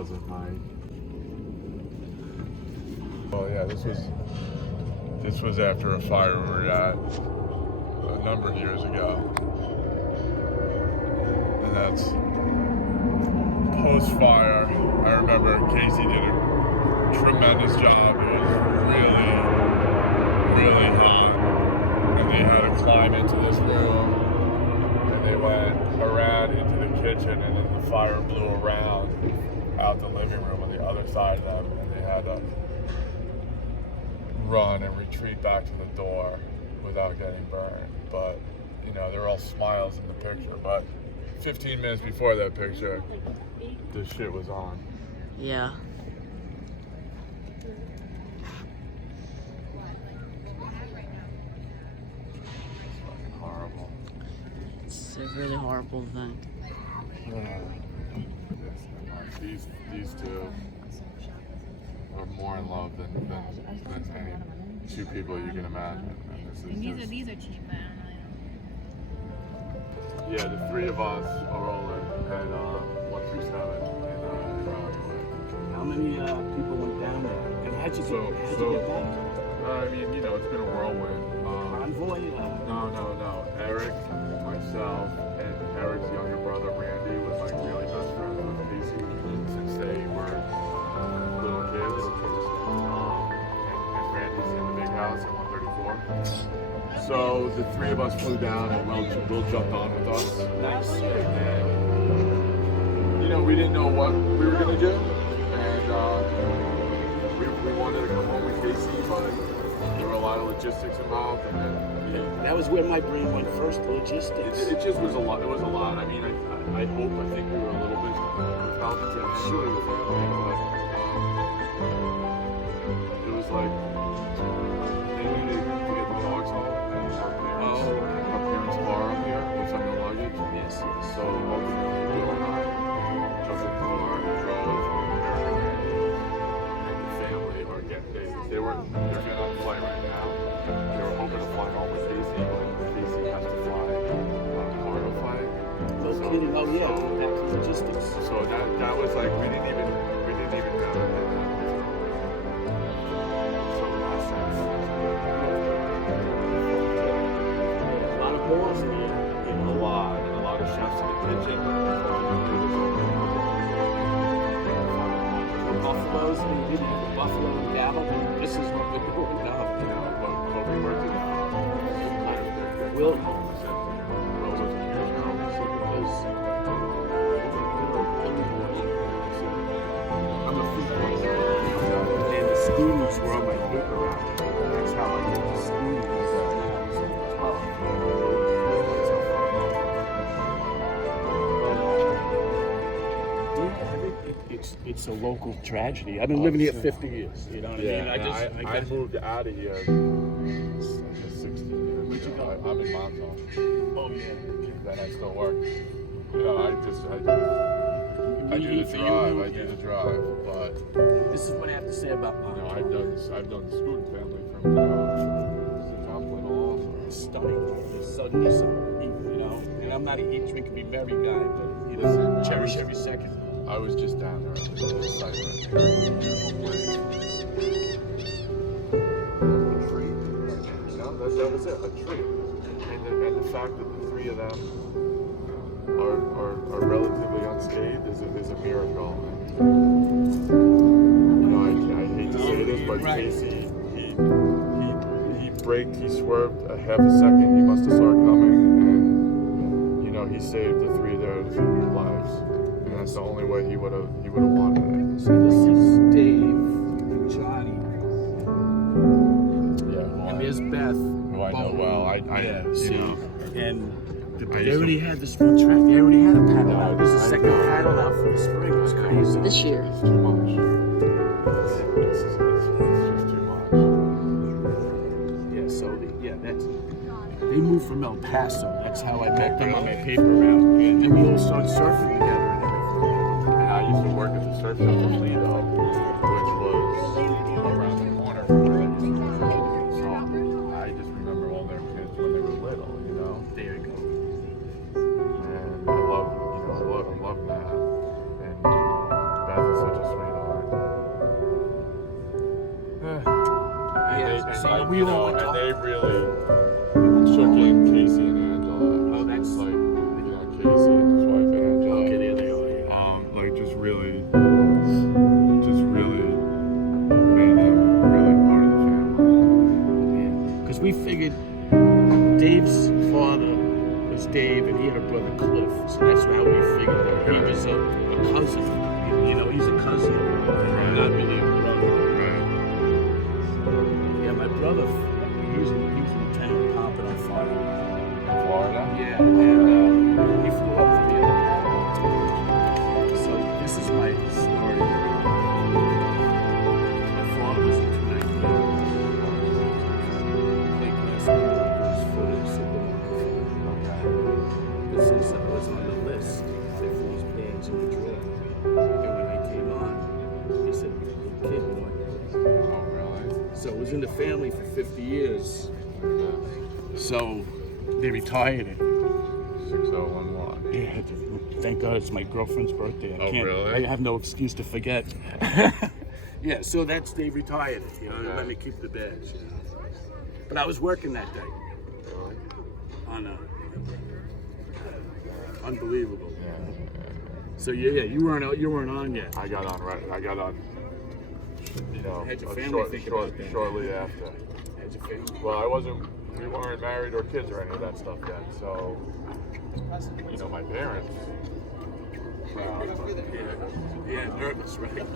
doesn't mind. Oh yeah, this was after a fire we were at a number of years ago, and that's post-fire. I remember Casey did a tremendous job. It was really, really hot, and they had to climb into this room, and they went around into the kitchen, and then the fire blew around out the living room on the other side of them, and they had to run and retreat back to the door without getting burned. But you know, they're all smiles in the picture, but 15 minutes before that picture, this shit was on. Yeah. Horrible. It's a really horrible thing. These two are more in love than any two people you can imagine. And this is These are cheap, but I don't know. yeah, the three of us are all in at 137 in Hollywood. How many people went down there? And how'd you get back? I mean, you know, it's been a whirlwind. Convoy? No. Eric, myself, and Eric's younger brother Randy was like really best friends with Casey since they were little kids. And Randy's in the big house at 134. So the three of us flew down, and Will jumped on with us. Nice. And you know, we didn't know what we were gonna do, and we wanted to come home with Casey, but there were a lot of logistics involved, and then That was where my brain went first, logistics. it just was a lot. It was a lot. I mean, I think we were a little bit helped to sure with family, but it was like they needed to get the dogs home, and our parents' car up here with some of the luggage. Yes. So ultimately, Will and I jumped in the car and drove, and the family are they're getting on the flight right now. They were hoping to fly home with Casey, but Casey has to fly on a cargo flight. No kidding. Oh yeah, back to logistics. So that was like we didn't even know that that was going on. So in that sense, A lot of balls, man. You know, a lot of chefs in the kitchen. Buffaloes, and you did the buffalo and cattle. This is what we're doing now. But we were doing Will. was a huge help. I'm a food poisoner. And the SKUDINs were on my paper route. That's how I get the SKUDINs. It's a local tragedy. I've been living here 50 years. You know what I mean? I moved out of here 16 years ago. I'm in Montauk. Oh yeah. Then I still work. You know, I do the drive, but This is what I have to say about you know, Montauk. I've done the SKUDIN family from since I'm little also. It's stunning. It's suddenly something, you know. And I'm not a eat, drink, and be merry guy, but you know, Listen, cherish every second. I was just down there on the site right there. Beautiful place. A tree. You know, that was it, a tree. And the fact that the three of them are relatively unscathed is a miracle. And, you know, I hate to say this, but Casey, he braked, he swerved a half a second, he must have saw it coming, and you know, he saved the three of their lives. And that's the only way he would have wanted it. So this is Dave and Johnny. Yeah. And there's Beth. Who I know well. I see. you know, And I they used already to- had this one track. They already had a paddle out. There's a I second know. paddle out for the spring. It's crazy. This year. It's too much. It's just too much. Yeah, so they moved from El Paso. That's how I met them on my paper route. And we all started surfing together and everything. And I used to work at the surf shop in Lido, which was around the corner from where I used to work. So I just remember all their kids when they were little, you know. There you go. And I love Matt. And Beth is such a Dave's father was Dave, and he had a brother Cliff. So that's how we figured that he was a cousin. You know, he's a cousin, not really a brother. Right. Yeah, my brother, he was in town popping on fire. Florida? Yeah, and he flew up from the other. So this is my story. My father was in 291. Played basketball with his foot in Super Bowl. But since I was on the list, they threw his badge in the drawer. And when I came on, he said, "Little kid, boy." Oh, really? So it was in the family for 50 years. So they retired it. 6011. Yeah, thank God it's my girlfriend's birthday. Oh, really? I have no excuse to forget. Yeah, so they retired it. You know, Okay. let me keep the badge. You know. But I was working that day. On unbelievable. Yeah. So yeah, you weren't on yet. I got on right. I got on. You know, How'd your family think about that? shortly after. How'd you feel? Well, we weren't married or kids or any of that stuff yet. So, you know, my parents. Yeah, nervous, right?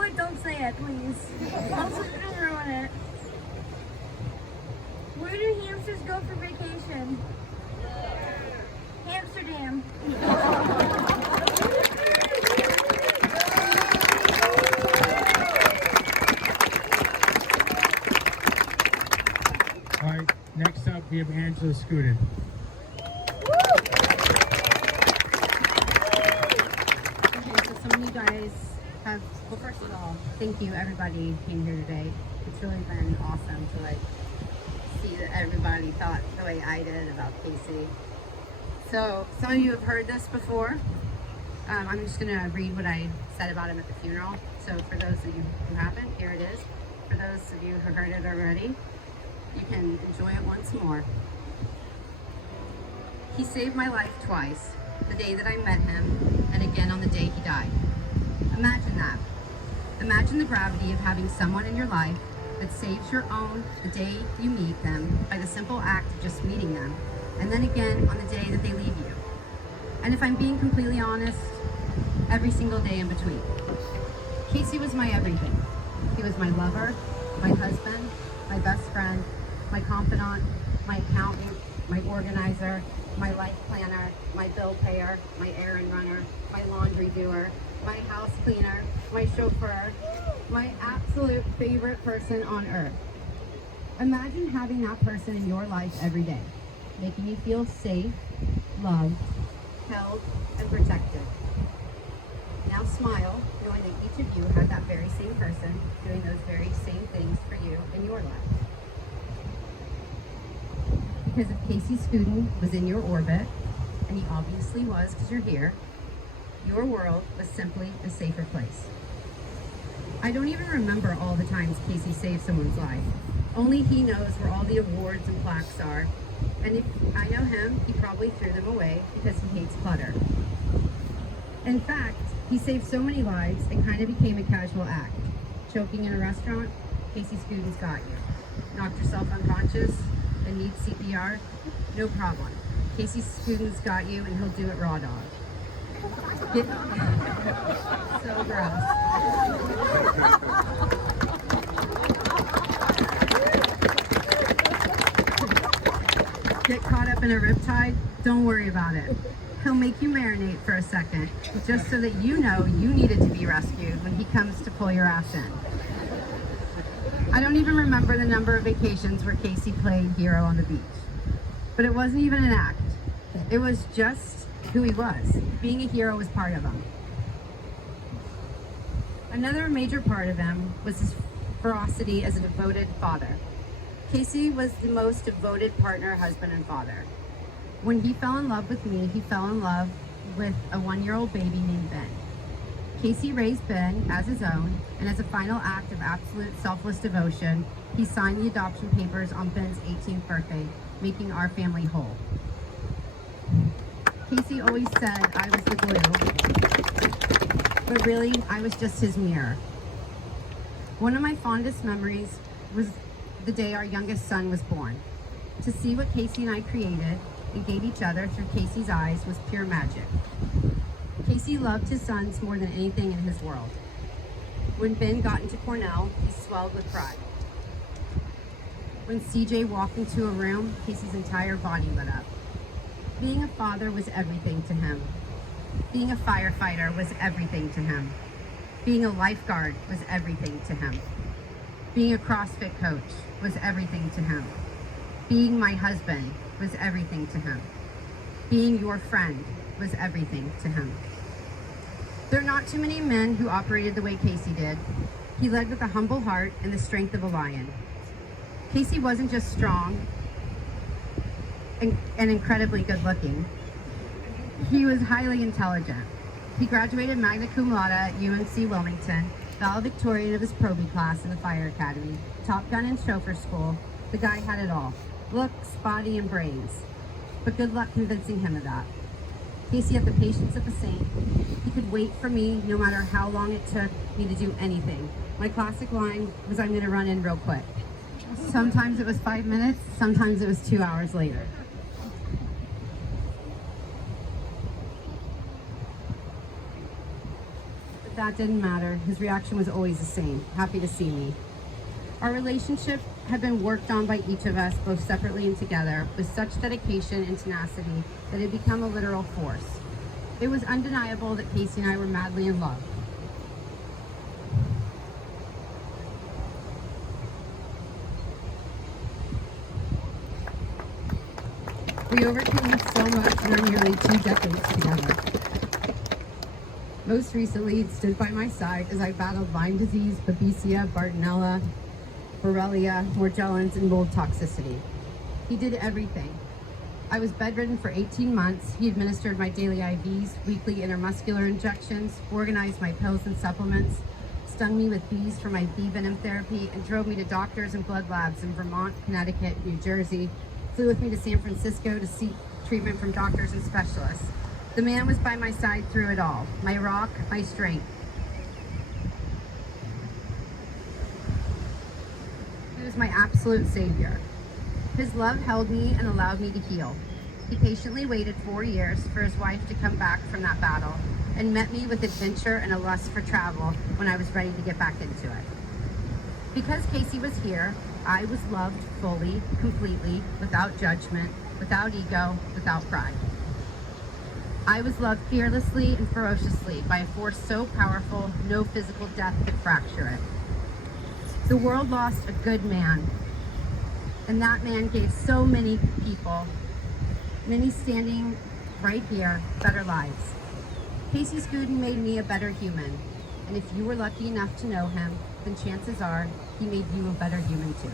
what? Don't say it, please. Don't ruin it. Where do hamsters go for vacation? Amsterdam. All right, next up we have Angela SKUDIN. Okay, so some of you guys have, well, first of all, thank you everybody who came here today. It's really been awesome to like see that everybody thought the way I did about Casey. So some of you have heard this before. I'm just gonna read what I said about him at the funeral. So for those of you who haven't, here it is. For those of you who heard it already, you can enjoy it once more. He saved my life twice, the day that I met him and again on the day he died. Imagine that. Imagine the gravity of having someone in your life that saves your own the day you meet them by the simple act of just meeting them, and then again on the day that they leave you. And if I'm being completely honest, every single day in between. Casey was my everything. He was my lover, my husband, my best friend, my confidant, my accountant, my organizer, my life planner, my bill payer, my errand runner, my laundry doer, my house cleaner, my chauffeur, my absolute favorite person on earth. Imagine having that person in your life every day, making you feel safe, loved, held, and protected. Now smile, knowing that each of you have that very same person doing those very same things for you in your life. Because if Casey SKUDIN was in your orbit, and he obviously was because you're here, your world was simply a safer place. I don't even remember all the times Casey saved someone's life. Only he knows where all the awards and plaques are. And if I know him, he probably threw them away because he hates clutter. In fact, he saved so many lives it kind of became a casual act. Choking in a restaurant, Casey SKUDIN's got you. Knocked yourself unconscious and need CPR? No problem. Casey SKUDIN's got you and he'll do it raw dog. So gross. Get caught up in a riptide? Don't worry about it. He'll make you marinate for a second, just so that you know you needed to be rescued when he comes to pull your ass in. I don't even remember the number of vacations where Casey played hero on the beach. But it wasn't even an act. It was just who he was. Being a hero was part of him. Another major part of him was his ferocity as a devoted father. Casey was the most devoted partner, husband, and father. When he fell in love with me, he fell in love with a 1-year-old baby named Ben. Casey raised Ben as his own, and as a final act of absolute selfless devotion, he signed the adoption papers on Ben's 18th birthday, making our family whole. Casey always said I was the glue, but really, I was just his mirror. One of my fondest memories was the day our youngest son was born. To see what Casey and I created and gave each other through Casey's eyes was pure magic. Casey loved his sons more than anything in his world. When Ben got into Cornell, he swelled with pride. When CJ walked into a room, Casey's entire body lit up. Being a father was everything to him. Being a firefighter was everything to him. Being a lifeguard was everything to him. Being a CrossFit coach was everything to him. Being my husband was everything to him. Being your friend was everything to him. There are not too many men who operated the way Casey did. He led with a humble heart and the strength of a lion. Casey wasn't just strong and incredibly good looking. He was highly intelligent. He graduated magna cum laude at UNC Wilmington, valedictorian of his probie class in the fire academy, Top Gun in chauffeur school. The guy had it all. Looks, body, and brains. But good luck convincing him of that. Casey had the patience of a saint. He could wait for me no matter how long it took me to do anything. My classic line was, "I'm gonna run in real quick." Sometimes it was 5 minutes, sometimes it was 2 hours later. But that didn't matter. His reaction was always the same, happy to see me. Our relationship had been worked on by each of us, both separately and together, with such dedication and tenacity that it had become a literal force. It was undeniable that Casey and I were madly in love. We overcame so much in our nearly 2 decades together. Most recently, he stood by my side as I battled Lyme disease, Babesia, Bartonella, Borrelia, Morgellons, and mold toxicity. He did everything. I was bedridden for 18 months. He administered my daily IVs, weekly intermuscular injections, organized my pills and supplements, stung me with bees for my bee venom therapy, and drove me to doctors and blood labs in Vermont, Connecticut, New Jersey, flew with me to San Francisco to seek treatment from doctors and specialists. The man was by my side through it all, my rock, my strength. He was my absolute savior. His love held me and allowed me to heal. He patiently waited 4 years for his wife to come back from that battle and met me with adventure and a lust for travel when I was ready to get back into it. Because Casey was here, I was loved fully, completely, without judgment, without ego, without pride. I was loved fearlessly and ferociously by a force so powerful, no physical death could fracture it. The world lost a good man, and that man gave so many people, many standing right here, better lives. Casey SKUDIN made me a better human, and if you were lucky enough to know him, then chances are he made you a better human too.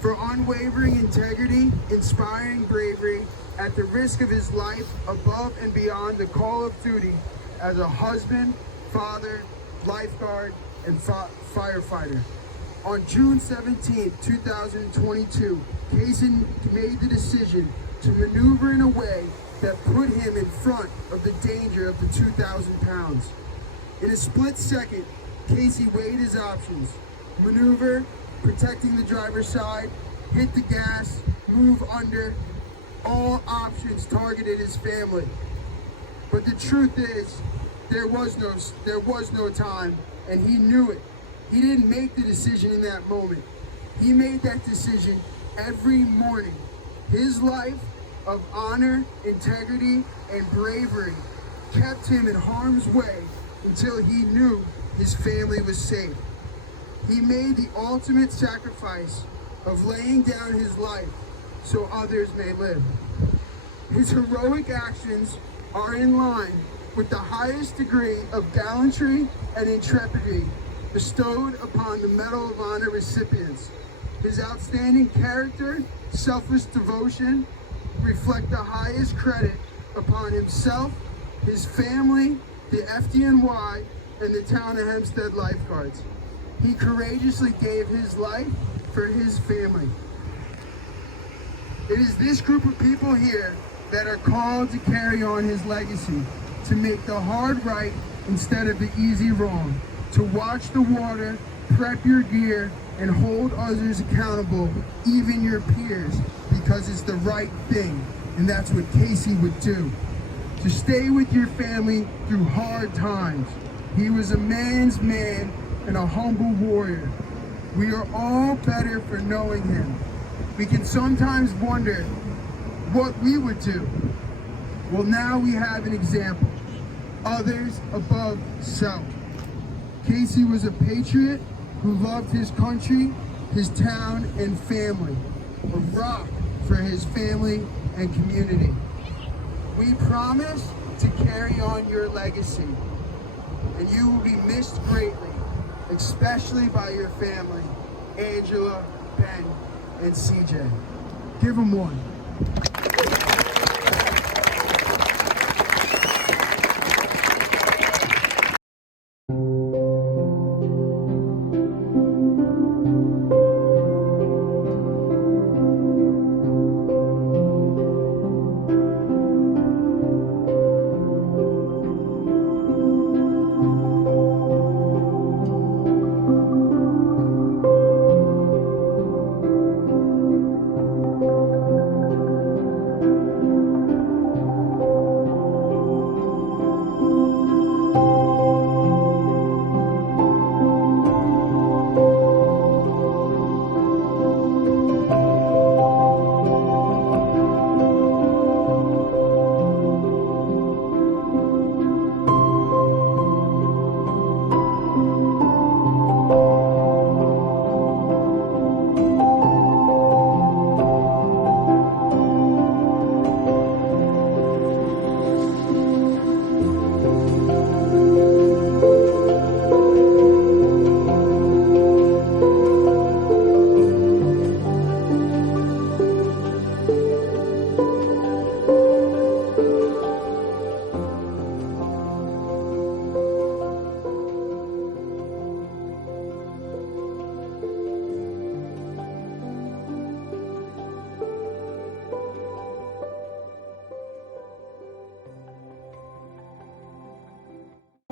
For unwavering integrity, inspiring bravery, at the risk of his life, above and beyond the call of duty as a husband, father, lifeguard, and firefighter. On June 17, 2022, Casey made the decision to maneuver in a way that put him in front of the danger of the 2,000 pounds. In a split second, Casey weighed his options: maneuver, protecting the driver's side, hit the gas, move under. All options targeted his family. But the truth is, there was no time, and he knew it. He didn't make the decision in that moment. He made that decision every morning. His life of honor, integrity, and bravery kept him in harm's way until he knew his family was safe. He made the ultimate sacrifice of laying down his life so others may live. His heroic actions are in line with the highest degree of gallantry and intrepidity bestowed upon the Medal of Honor recipients. His outstanding character, selfless devotion reflect the highest credit upon himself, his family, the FDNY, and the town of Hempstead lifeguards. He courageously gave his life for his family. It is this group of people here that are called to carry on his legacy, to make the hard right instead of the easy wrong, to watch the water, prep your gear, and hold others accountable, even your peers, because it's the right thing, and that's what Casey would do. To stay with your family through hard times. He was a man's man and a humble warrior. We are all better for knowing him. We can sometimes wonder what we would do. Well, now we have an example. Others above self. Casey was a patriot who loved his country, his town, and family. A rock for his family and community. We promise to carry on your legacy, and you will be missed greatly, especially by your family, Angela, Ben, and CJ. Give them one.